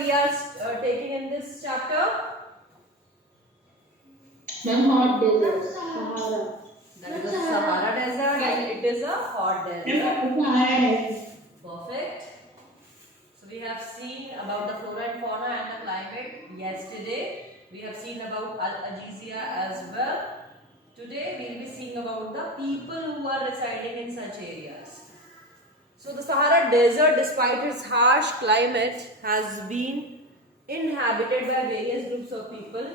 we are taking in this chapter? Hot desert. Sahara. That is a Sahara desert and it is a hot desert. Perfect. So we have seen about the flora and fauna and the climate yesterday. We have seen about Al-Ajizia as well. Today we will be seeing about the people who are residing in such areas. So the Sahara Desert, despite its harsh climate, has been inhabited by various groups of people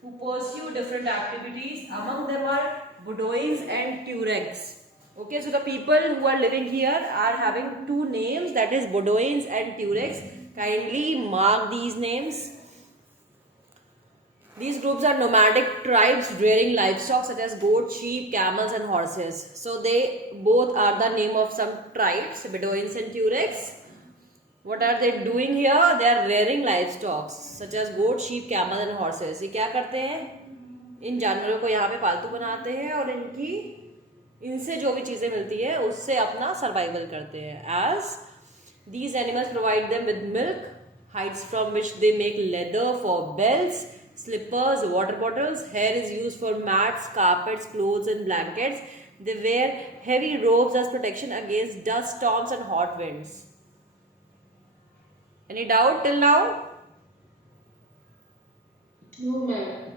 who pursue different activities. Among them are Bedouins and Tuaregs. Okay, so the people who are living here are having two names, that is Bedouins and Tuaregs. Kindly mark these names. These groups are nomadic tribes rearing livestock such as goats, sheep, camels and horses. So they both are the name of some tribes, Bedouins and Tuaregs. What are they doing here? They are rearing livestock such as goats, sheep, camels and horses. ये क्या करते हैं? इन जानवरों को यहाँ पे पालतू बनाते हैं और इनसे जो भी चीजें मिलती है उससे अपना सर्वाइवल करते हैं. As these animals provide them with milk, hides from which they make leather for belts, slippers, water bottles. Hair is used for mats, carpets, clothes and blankets. They wear heavy robes as protection against dust storms and hot winds. Any doubt till now? No, ma'am.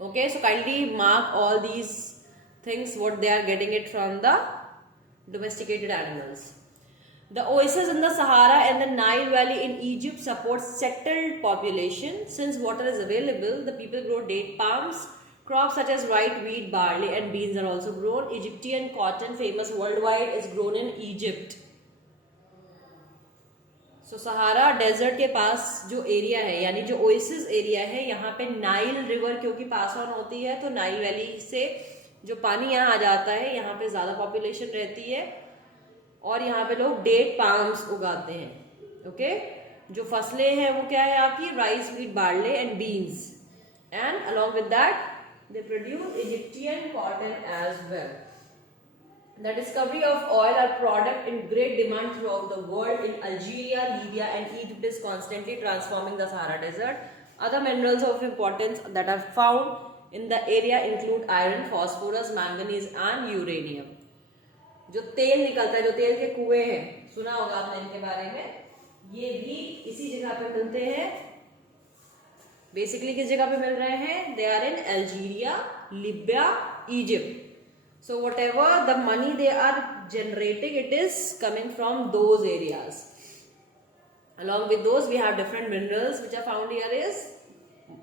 Okay, so kindly mark all these things, what they are getting it from the domesticated animals. The oases in the Sahara and the Nile Valley in Egypt support settled population. Since water is available, the people grow date palms. Crops such as white wheat, barley and beans are also grown. Egyptian cotton, famous worldwide, is grown in Egypt. So Sahara desert के पास जो area है यानी जो oasis area है, यहाँ पे Nile river क्योंकि पास ऑन होती है तो नाइल वैली से जो पानी यहाँ आ जाता है, यहाँ पे ज्यादा पॉपुलेशन रहती है और यहाँ पे लोग डेट पाम्स उगाते हैं. ओके, जो फसलें हैं वो क्या है आपकी? Rice, wheat, barley and beans. And along with that they produce Egyptian cotton as well. The discovery of oil are product in great demand throughout the world. In Algeria, Libya and Egypt is constantly transforming the Sahara Desert. Other minerals of importance that are found in the area include iron, phosphorus, manganese and uranium. जो तेल निकलता है, जो तेल के कुएं हैं, सुना होगा आपने इनके बारे में, ये भी इसी जगह पे मिलते हैं. बेसिकली किस जगह पे मिल रहे हैं? They are in Algeria, Libya, Egypt. So whatever the money they are generating, it is coming from those areas. Along with those, we have different minerals which are found here is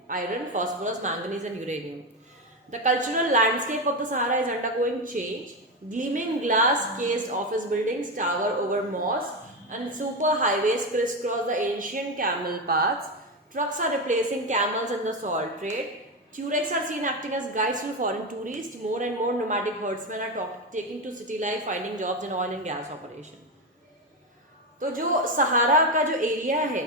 iron, phosphorus, manganese and uranium. The cultural landscape of the Sahara is undergoing change. Gleaming glass cased office buildings tower over mosques and super highways crisscross the ancient camel paths. Trucks are replacing camels in the salt trade. Tuaregs are seen acting as guides to foreign tourists. More and more nomadic herdsmen are taking to city life, finding jobs in oil and gas operation. तो जो सहारा का जो area है,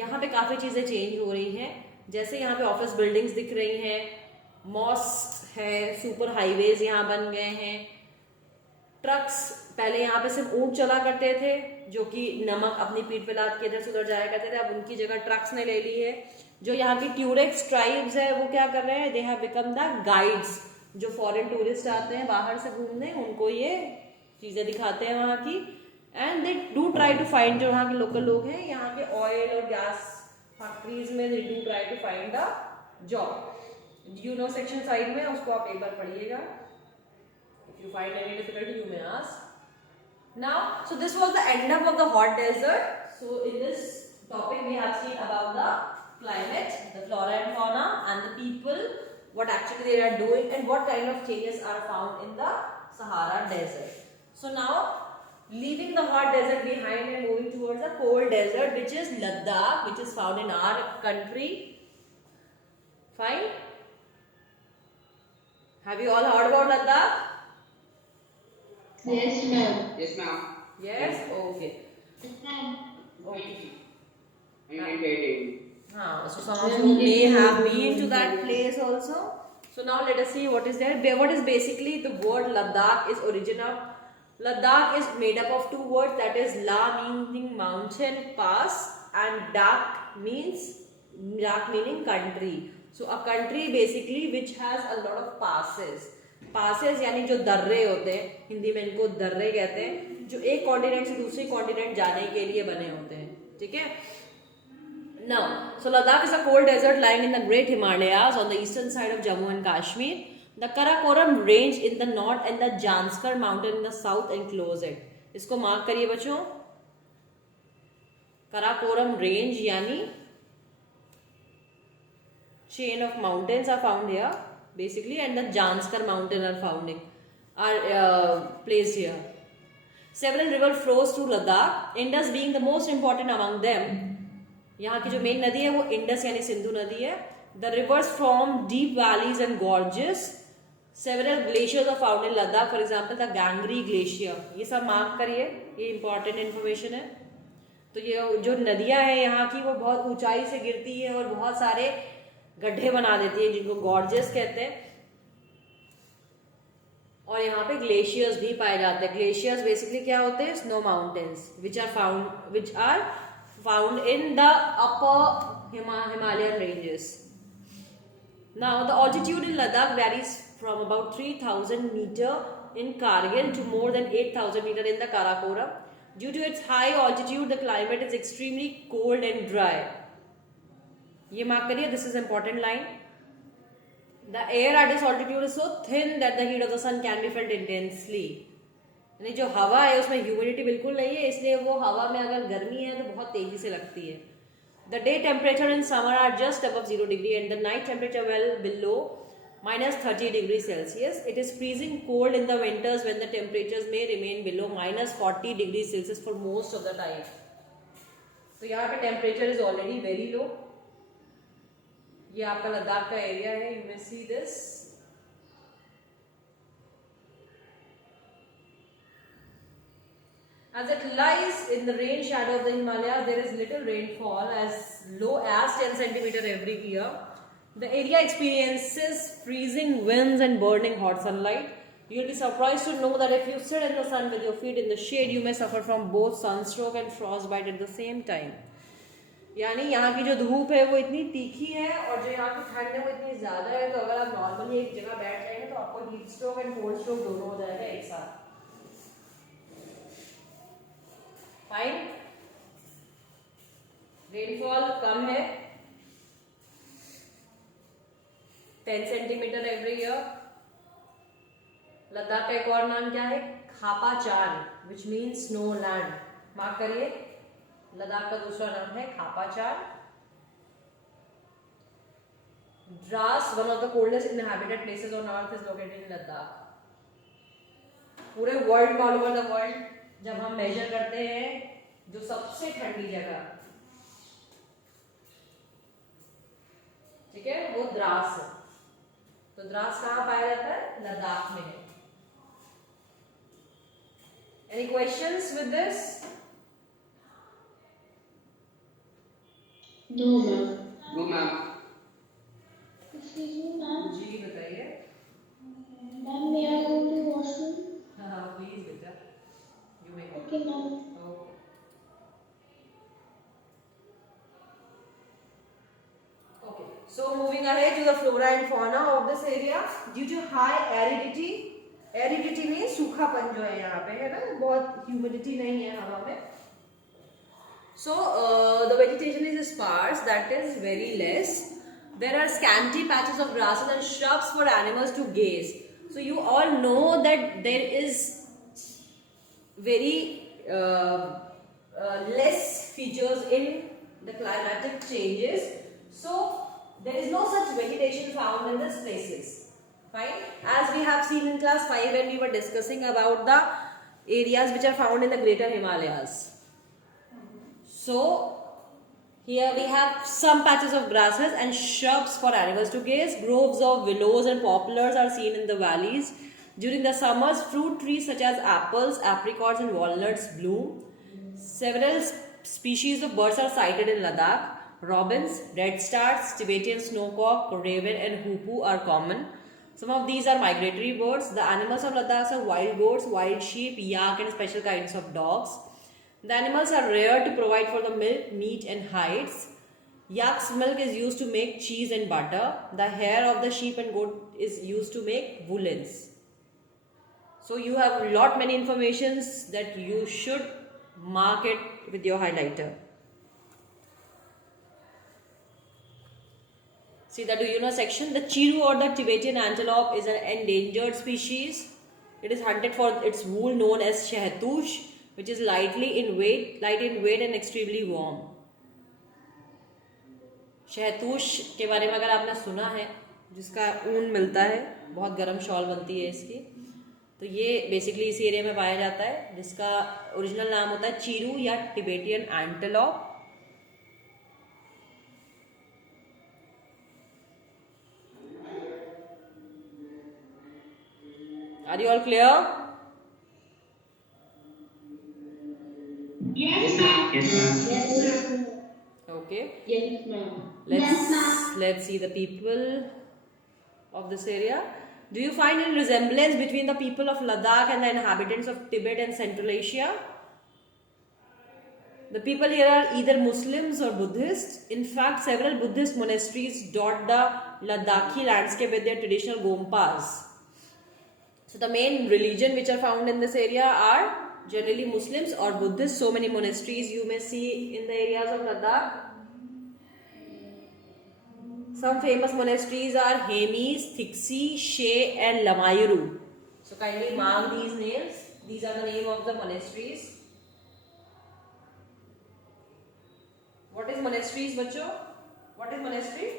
यहाँ पे काफी चीजें change हो रही हैं. जैसे यहाँ पे ऑफिस बिल्डिंग्स दिख रही हैं, मॉस्क है, सुपर हाईवेज यहाँ बन गए हैं. ट्रक्स, पहले यहाँ पे सिर्फ ऊंट चला करते थे जो कि नमक अपनी पीठ पे लाद के इधर से उधर जाया करते थे. अब उनकी जगह ट्रक्स ने ले ली है. जो यहाँ की ट्यूरेक्स ट्राइब्स है वो क्या कर रहे हैं? They have become the guides. जो फॉरेन टूरिस्ट आते हैं बाहर से घूमने, उनको ये चीजें दिखाते हैं वहाँ की. And they do try to find, जो वहाँ के लोकल लोग हैं, यहाँ के ऑयल और गैस फैक्ट्रीज में they do try to find the job. You know section side में, उसको आप एक बार पढ़िएगा. If you find any difficulty you may ask. Now, so this was the end up of the hot desert. So in this topic we have seen about the climate, the flora and fauna and the people, what actually they are doing and what kind of changes are found in the Sahara Desert. So now, leaving the hot desert behind and moving towards the cold desert, which is Ladakh, which is found in our country. Fine? Have you all heard about Ladakh? Yes, ma'am. Yes, ma'am. Yes? Okay. Yes, ma'am. So some of you may have been to that place also. So now let us see what is there. What is basically the word Ladakh is origin of. Ladakh is made up of two words, that is La meaning mountain pass and Dak meaning country. So a country basically which has a lot of passes. Passes यानी जो दर्रे होते हैं, हिंदी में इनको दर्रे कहते हैं, जो एक कॉन्टिनेंट से दूसरे कॉन्टिनेंट जाने के लिए बने होते हैं. ठीक है. Now, so Ladakh is a cold desert lying in the Great Himalayas on the eastern side of Jammu and Kashmir. The Karakoram range in the north and the Janskar mountain in the south enclose it. इसको mark करिए बच्चों. Karakoram range यानी chain of mountains are found here basically, and the Janskar mountain are placed here. Several river flows through Ladakh, Indus being the most important among them. यहाँ की जो main नदी है वो इंडस यानी सिंधु नदी है. The rivers form deep valleys and gorges. Several glaciers are found in Ladakh, for example the Gangri glacier. ये सब मार्क करिए, ये इंपॉर्टेंट इन्फॉर्मेशन है. तो ये जो नदियां हैं यहाँ की वो बहुत ऊंचाई से गिरती है और बहुत सारे गड्ढे बना देती है जिनको गॉर्जेस कहते हैं. और यहाँ पे ग्लेशियर्स भी पाए जाते हैं. ग्लेशियर्स बेसिकली क्या होते हैं? Snow mountains which are found in the upper Himalayan ranges. Now the altitude in Ladakh varies from about 3,000 meter in Kargil to more than 8,000 meter in the Karakoram. Due to its high altitude, the climate is extremely cold and dry. ये mark करिए, this is important line. The air at this altitude is so thin that the heat of the sun can be felt intensely. यानी जो हवा है उसमें humidity बिल्कुल नहीं है, इसलिए वो हवा में अगर गर्मी है तो बहुत तेजी से लगती है. The day temperature in summer are just above 0 degree and the night temperature well below minus 30 degrees Celsius. It is freezing cold in the winters when the temperatures may remain below minus 40 degrees Celsius for most of the time. तो यहाँ पे temperature is already very low. ये आपका लद्दाख का area है. You may see this. As it lies in the rain shadow of the Himalayas, there is little rainfall, as low as 10 centimeter every year. The area experiences freezing winds and burning hot sunlight. You will be surprised to know that if you sit in the sun with your feet in the shade, you may suffer from both sunstroke and frostbite at the same time. यानी यहाँ की जो धूप है वो इतनी तीखी है और जो यहाँ की ठंड है वो इतनी ज़्यादा है, तो अगर आप नॉर्मली एक जगह बैठ जाएंगे तो आपको heat stroke and cold stroke दोनों हो जाएगा एक साथ. फाइन. रेनफॉल कम है, 10 सेंटीमीटर एवरी ईयर. लद्दाख का एक और नाम क्या है? Khapachan, which means snow land. Mark करिए, लद्दाख का दूसरा नाम है Khapachan. Dras, one of the coldest inhabited places on earth, is located in Ladakh. पूरे वर्ल्ड में, ऑल ओवर द वर्ल्ड, जब हम मेजर करते हैं जो सबसे ठंडी जगह, ठीक है, वो द्रास है. तो द्रास कहाँ पाया जाता है? लद्दाख में है. Any questions with this? No, ma'am. No, ma'am. Excuse me, ma'am. जी बताइए. Ma'am, may I go to washroom? हाँ प्लीज बेटा, you may go. Okay, ma'am. Okay, so moving ahead to the flora and fauna of this area. Due to high aridity, aridity means सूखापन जो है यहाँ पे है ना, बहुत humidity नहीं है हवा में. So the vegetation is sparse, that is very less. There are scanty patches of grasses and shrubs for animals to gaze. So you all know that there is very less features in the climatic changes. So there is no such vegetation found in these places. Fine. As we have seen in class 5 when we were discussing about the areas which are found in the greater Himalayas. So here we have some patches of grasses and shrubs for animals to gaze. Groves of willows and poplars are seen in the valleys. During the summers, fruit trees such as apples, apricots and walnuts bloom. Several species of birds are sighted in Ladakh. Robins, redstarts, Tibetan snowcock, raven and hoopoe are common. Some of these are migratory birds. The animals of Ladakh are wild goats, wild sheep, yak and special kinds of dogs. The animals are rare to provide for the milk, meat and hides. Yak's milk is used to make cheese and butter. The hair of the sheep and goat is used to make woolens. So you have lot many informations that you should mark it with your highlighter. See the do you know section. The chiru or the Tibetan antelope is an endangered species. It is hunted for its wool known as shahtush, which is light in weight and extremely warm. शहतूश के बारे में अगर आपने सुना है, जिसका ऊन मिलता है, बहुत गर्म शॉल बनती है इसकी, तो ये बेसिकली इस एरिया में पाया जाता है, जिसका ओरिजिनल नाम होता है चीरू या Tibetan antelope. Are you all clear? Yes, ma'am. Yes, ma'am. Yes, ma'am. Okay. Yes, ma'am. Let's see the people of this area. Do you find any resemblance between the people of Ladakh and the inhabitants of Tibet and Central Asia? The people here are either Muslims or Buddhists. In fact, several Buddhist monasteries dot the Ladakhi landscape with their traditional gompas. So the main religion which are found in this area are generally Muslims or Buddhists. So many monasteries you may see in the areas of Ladakh. Some famous monasteries are Hemis, Thiksi, She and Lamayuru. So kindly mark these names. These are the name of the monasteries. What is monasteries, bacho? What is monastery?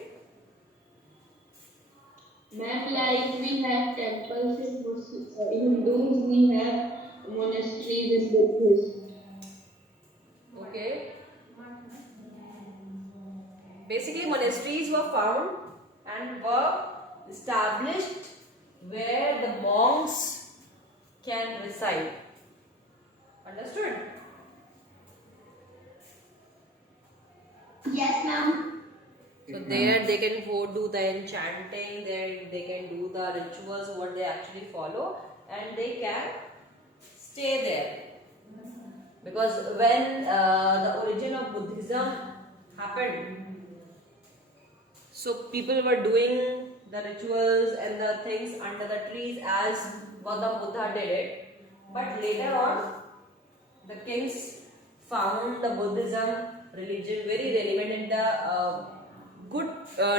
Ma'am, like we have temples in Hindus, we have monasteries in Buddhists. Okay. Basically, monasteries were found and were established where the monks can reside. Understood? Yes, ma'am. So there they can go do the enchanting, there they can do the rituals what they actually follow, and they can stay there. Because when the origin of Buddhism happened, so people were doing the rituals and the things under the trees as Gautam Buddha did it. But later on, the kings found the Buddhism religion very relevant, and the good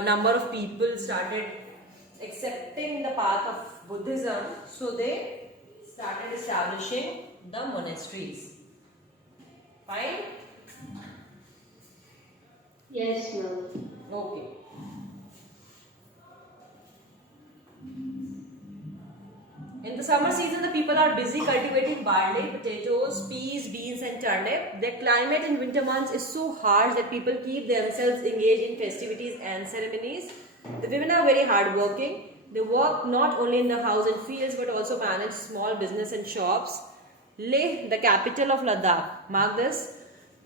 number of people started accepting the path of Buddhism. So they started establishing the monasteries. Fine? Yes, ma'am. Okay. In the summer season, the people are busy cultivating barley, potatoes, peas, beans and turnip. The climate in winter months is so harsh that people keep themselves engaged in festivities and ceremonies. The women are very hardworking. They work not only in the house and fields but also manage small business and shops. Leh, the capital of Ladakh, mark this,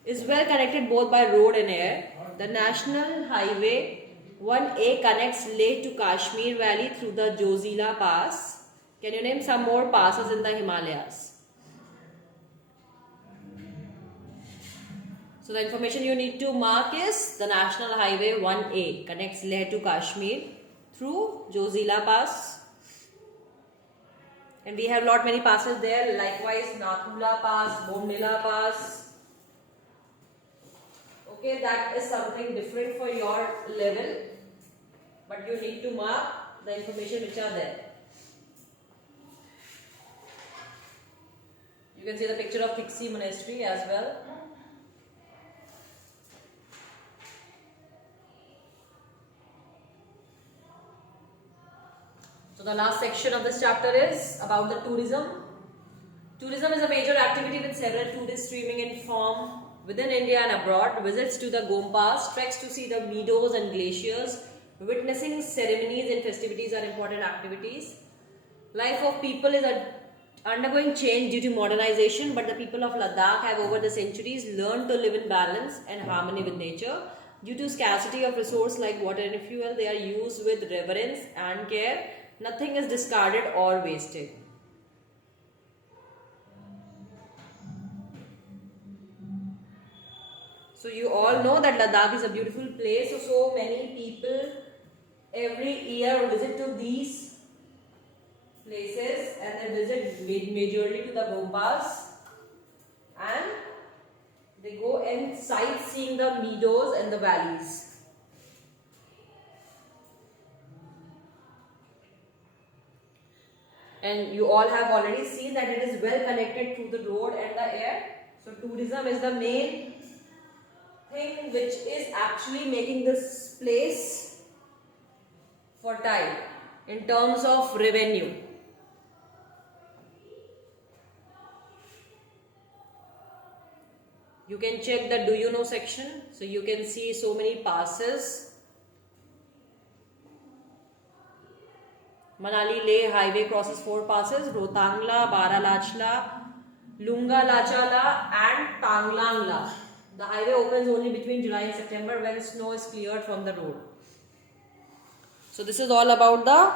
is well connected both by road and air. The National Highway 1A connects Leh to Kashmir Valley through the Jozila Pass. Can you name some more passes in the Himalayas? So the information you need to mark is the National Highway 1A connects Leh to Kashmir through Jozila Pass. And we have lot many passes there. Likewise, Nathula Pass, Bomdila Pass. Okay, that is something different for your level. But you need to mark the information which are there. You can see the picture of Thiksi Monastery as well. So the last section of this chapter is about the tourism. Tourism is a major activity with several tourists streaming in from within India and abroad. Visits to the Gompas, treks to see the meadows and glaciers, witnessing ceremonies and festivities are important activities. Life of people is undergoing change due to modernization, but the people of Ladakh have over the centuries learned to live in balance and harmony with nature. Due to scarcity of resource like water and fuel, they are used with reverence and care. Nothing is discarded or wasted. So you all know that Ladakh is a beautiful place. So many people every year visit to these places, and they visit majorly to the Gompas, and they go and sightseeing the meadows and the valleys. And you all have already seen that it is well connected through the road and the air. So tourism is the main thing which is actually making this place fertile in terms of revenue. You can check the do you know section. So you can see so many passes. Manali Leh highway crosses 4 passes: Rohtangla, Baralachla, Lunga Lachala and Tanglangla. The highway opens only between July and September when snow is cleared from the road. So this is all about the